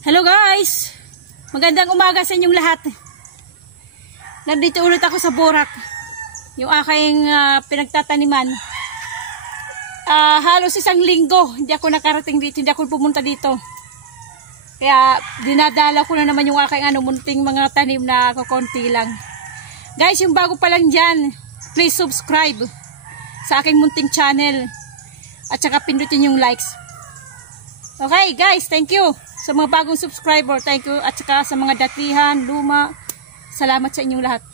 Hello guys! Magandang umaga sa inyong lahat. Nandito ulit ako sa Borac. Yung aking pinagtataniman. Halos isang linggo hindi ako nakarating dito, hindi ako pumunta dito. Kaya dinadala ko na naman yung aking munting mga tanim na kukunti lang. Guys, yung bago pa lang dyan, please subscribe sa aking munting channel. At saka pindutin yung likes. Okay guys, thank you. Sa mga bagong subscriber, thank you. At saka sa mga datihan, luma, salamat sa inyong lahat.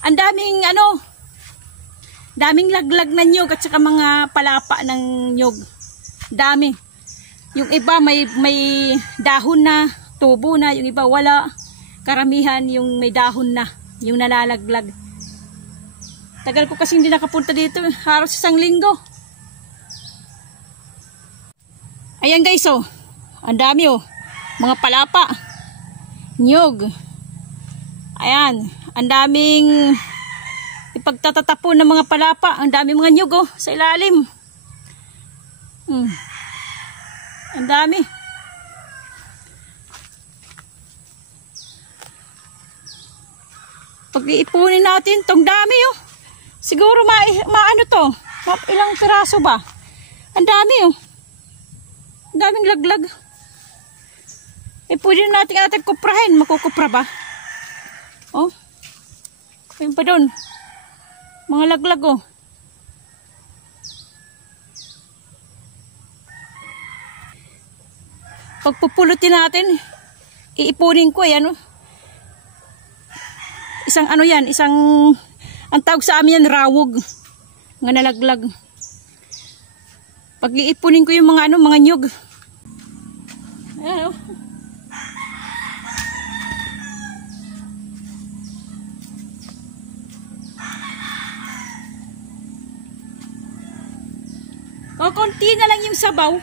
Ang daming laglag na nyug at saka mga palapa ng nyug. Dami. Yung iba may dahon na, tubo na, yung iba wala. Karamihan yung may dahon na, yung nalalaglag. Tagal ko kasi hindi nakapunta dito, halos isang linggo. Ayan guys, oh. Ang dami, oh. Mga palapa. Nyug. Ayan. Ang daming ipagtatatapon ng mga palapa. Ang daming mga nyug, oh. Sa ilalim. Ang dami. Pag-iipunin natin tong dami, oh. Siguro maano to. Ilang piraso ba? Ang dami, oh. Daming laglag. Pwede natin kuprahin. Makukupra ba? Oh. Ayun pa doon. Mga laglag, oh. Pagpupulutin natin, iipunin ko, yan, oh. Isang ang tawag sa amin yan, rawog. Nga nalaglag. Pag iipunin ko yung mga nyug. Ayan, oh. Konti na lang yung sabaw.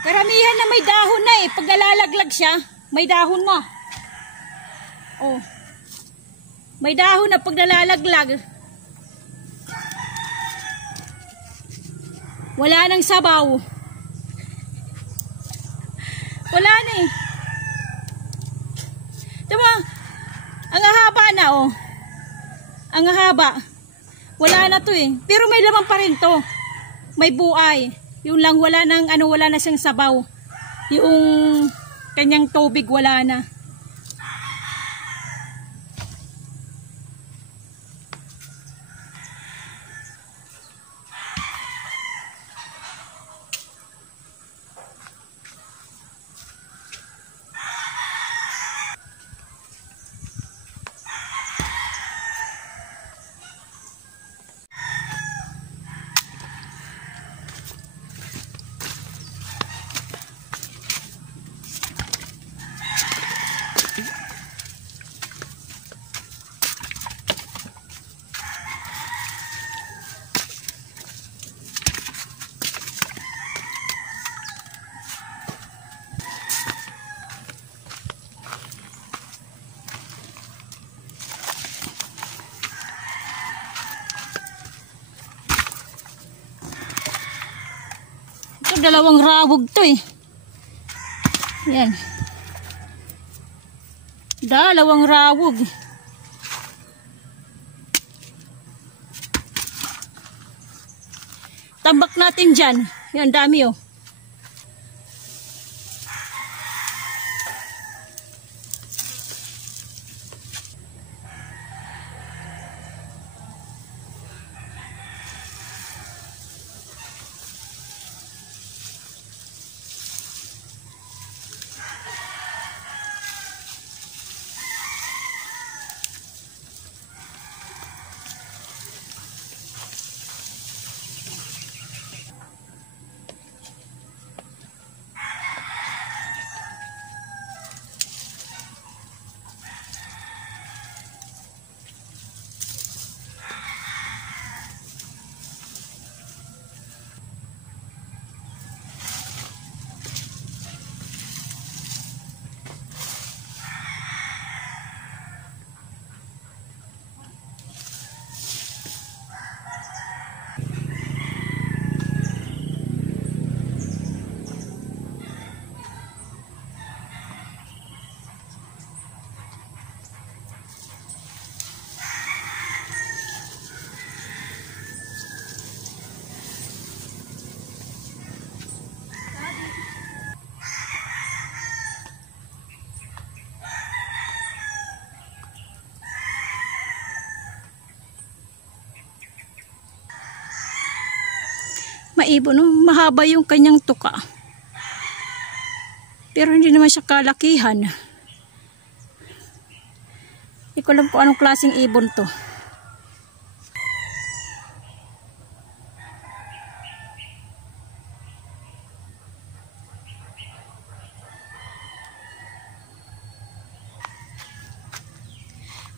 Karamihan na may dahon na, eh. Pag nalalaglag siya, may dahon na. Oh. May dahon na pag nalalaglag. Wala nang sabaw. Wala na, eh. Diba? Ang haba na, oh. Ang haba. Wala na to, eh. Pero may laman pa rin to. May buay. Yung lang wala na siyang sabaw. Yung kanyang tubig wala na. Dalawang rawog to, eh. Yan. Dalawang rawog. Tambak natin dyan. Yan, dami, oh. ibon, no? Mahaba yung kanyang tuka. Pero hindi naman siya kalakihan. Hindi ko alam kung anong klaseng ibon to.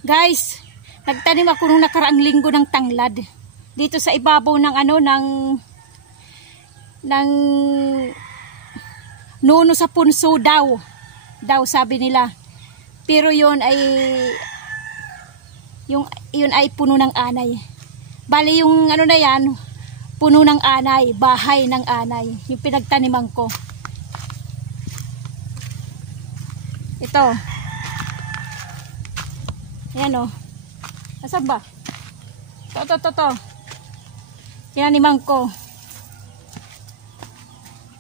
Guys, nagtanim ako nung nakaraang linggo ng tanglad. Dito sa ibabaw ng ng nuno sa punso daw sabi nila. Pero yun ay puno ng anay. Bali yung na yan, puno ng anay, bahay ng anay, yung pinagtaniman ko. Ito. Ayan o. Nasaan ba? To. Tinaniman ko.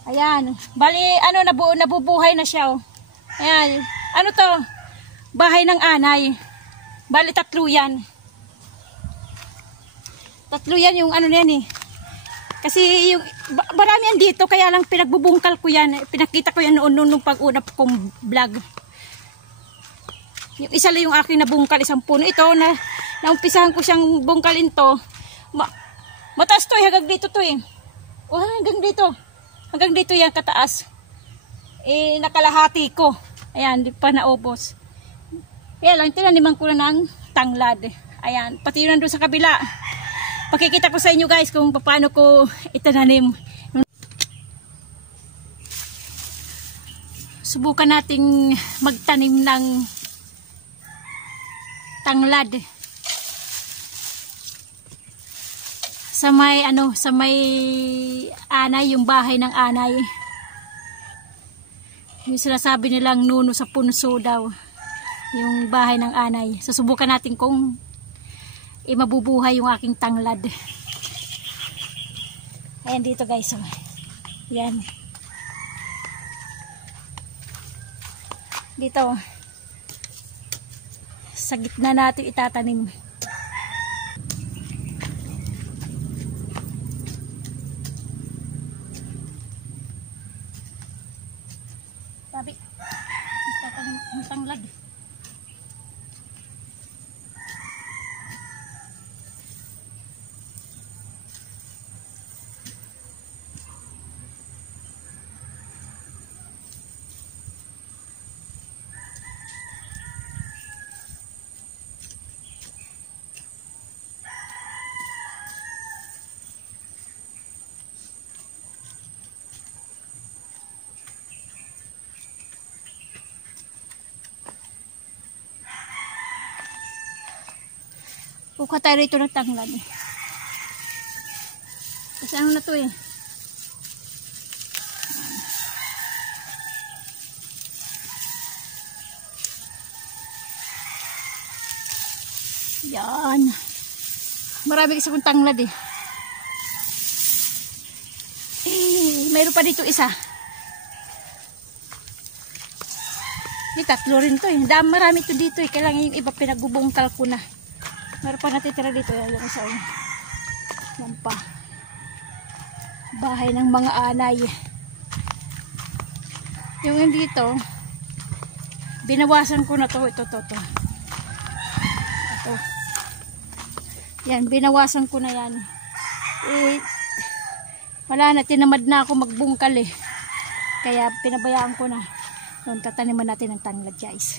Ayan. Bali, nabubuhay na siya o. Ayan. Ano to? Bahay ng anay. Bali, 3 yan. 3 yan yung yan eh. Kasi yung, marami yan dito, kaya lang pinagbubungkal ko yan. Pinakita ko yan noon nung pag-unap kong vlog. Yung isa lang yung aking nabungkal, isang puno. Ito, naumpisahan ko siyang bungkalin to. Mataas to eh, hanggang dito to eh. O, hanggang dito. Hanggang dito yan kataas. Nakalahati ko. Ayan, di pa naubos. Kaya lang, tinaniman ko na ng tanglad. Ayan, pati yun nandun sa kabila. Pakikita ko sa inyo guys kung paano ko itananim. Subukan nating magtanim ng tanglad sa may anay, yung bahay ng anay, yung sinasabi nilang nuno sa punso daw, yung bahay ng anay. Susubukan natin kung mabubuhay yung aking tanglad. Ayan dito guys, oh. Yan dito sa gitna natin itatanim. Sabi, itatanim ng tanglad. Kuha tayo rito ng tanglad. Kasi ano na to eh. Yan. Marami kasi akong tanglad eh. Mayroon pa dito isa. May 3 rin to eh. Marami to dito eh. Kailangan yung iba pinagbubungkal ko na. Meron pa natitira dito yung isa. Yan pa. Bahay ng mga anay. Yung dito, binawasan ko na to. Ito. Yan, binawasan ko na yan. Wala na, tinamad na ako magbungkal eh. Kaya pinabayaan ko na. Doon, tataniman natin ng tanglad guys.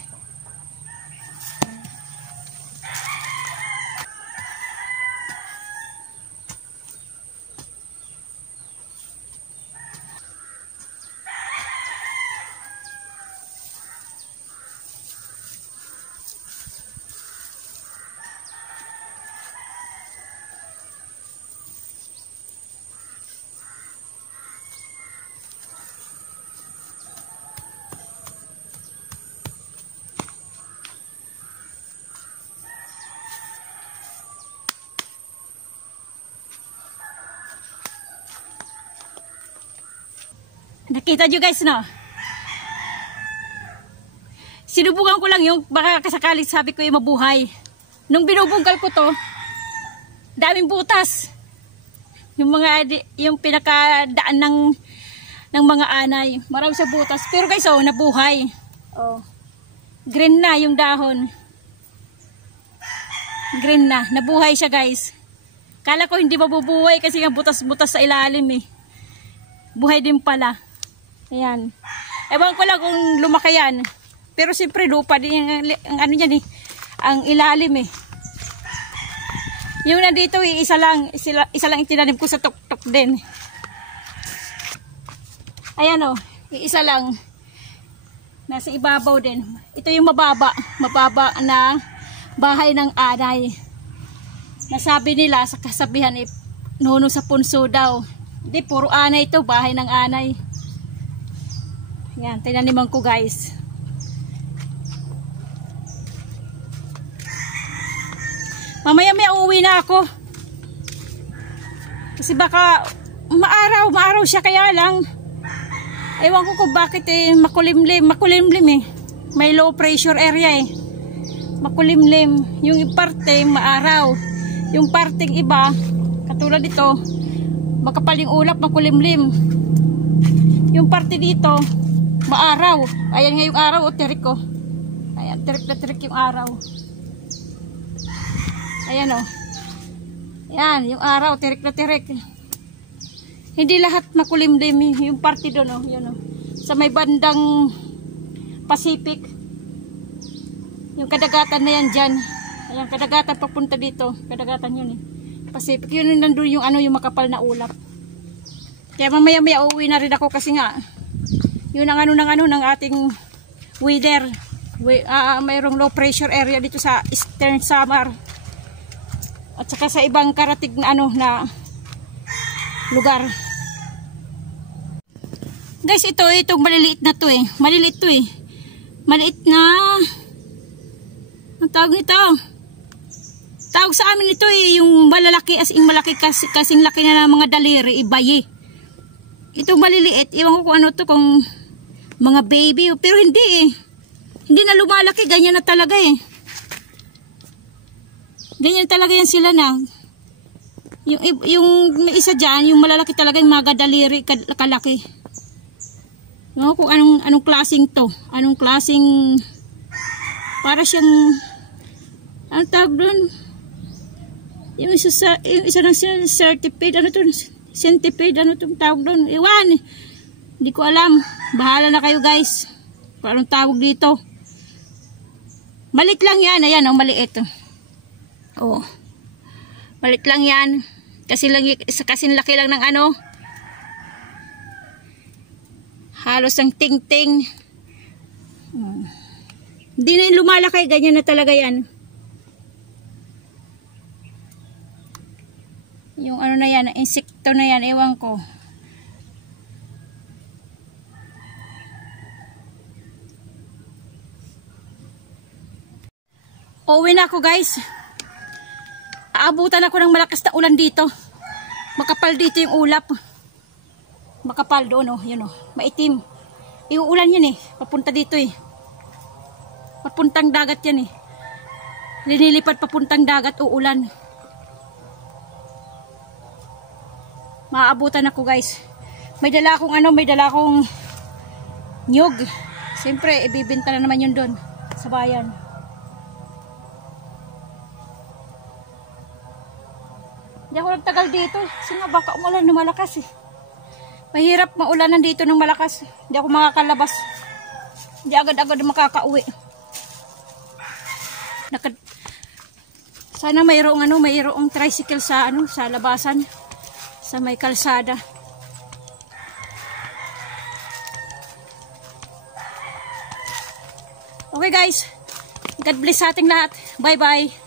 Nakita nyo guys, no? Sinubukan ko lang yung baka kasakali sabi ko yung mabuhay. Nung binubungkal ko to, daming butas. Yung pinakadaan ng mga anay. Marami sa butas. Pero guys, oh, nabuhay. Oh. Green na yung dahon. Green na. Nabuhay siya guys. Kala ko hindi mabubuhay kasi nga butas-butas sa ilalim eh. Buhay din pala. Ayan. Ewan ko lang kung lumaki yan. Pero siyempre lupa din ang ano yan eh. Ang ilalim eh. Yung nandito eh, isa lang itinanim ko sa tuktok din. Ayan o, isa lang. Nasa ibabaw din. Ito yung mababa na bahay ng anay. Nasabi nila sa kasabihan eh, nuno sa punso daw. Hindi, puro anay ito, bahay ng anay. Ayan, tinaniman ko guys. Mamaya may uuwi na ako. Kasi baka maaraw siya kaya lang. Ewan ko kung bakit eh makulimlim eh. May low pressure area eh. Makulimlim. Yung parte maaraw. Yung parteng iba, katulad dito, makapal yung ulap, makulimlim. Yung parte dito, maaraw. Ayan nga yung araw, o tirik ko. Ayan, tirik na tirik yung araw. Ayan o. Ayan, yung araw, tirik na tirik. Hindi lahat makulimlim. Yung parte doon o. Yun o. Sa may bandang Pacific. Yung kadagatan na yan dyan. Ayan, kadagatan papunta dito. Kadagatan yun eh. Pacific. Yun nandun yung ano, yung makapal na ulap. Kaya mamaya uuwi na rin ako kasi nga yun ang ano ng ating weather. Mayroong low pressure area dito sa Eastern Samar. At saka sa ibang karatig na ano na lugar. Guys, itong maliliit na to eh. Maliliit to eh. Maliit na ang tawag nito. Tawag sa amin ito eh, yung malalaki as in malaki kasing laki na ng mga daliri, ibayi. Itong maliliit, iwan ko kung ano to, kung mga baby, pero hindi eh. Hindi na lumalaki, ganyan na talaga eh. Ganyan talaga yan sila na. Yung may isa dyan, yung malalaki talaga, yung mga daliri kalaki. No, kung anong klaseng to. Anong klaseng, para siyang, anong tawag doon? Yung isa ng centipede, ano to? Centipede, ano itong tawag doon? Iwan, hindi ko alam. Bahala na kayo guys. Kung anong tawag dito. Malit lang yan, ayan ang maliit. Oh. Malit lang yan. Kasing laki lang ng ano. Halos ang ting-ting. Hindi na yung lumalaki. Ganyan na talaga yan. Yung ano na yan. Insekto na yan. Ewan ko. Uuwi na ako guys. Aabutan ako ng malakas na ulan dito. Makapal dito yung ulap. Makapal doon oh, yun oh, maitim. Iuulan yun eh, papunta dito eh. Papuntang dagat yan eh. Linilipad papuntang dagat, uulan. Maaabutan ako guys. May dala akong nyug. Siyempre, ibibenta na naman yun doon sa bayan. Hindi ako nagtagal dito. Kasi nga baka umulan na malakas eh. Mahirap maulanan dito ng malakas. Hindi ako makakalabas. Hindi agad-agad makakauwi. Sana mayroong tricycle sa labasan. Sa may kalsada. Okay guys. God bless sa ating lahat. Bye-bye.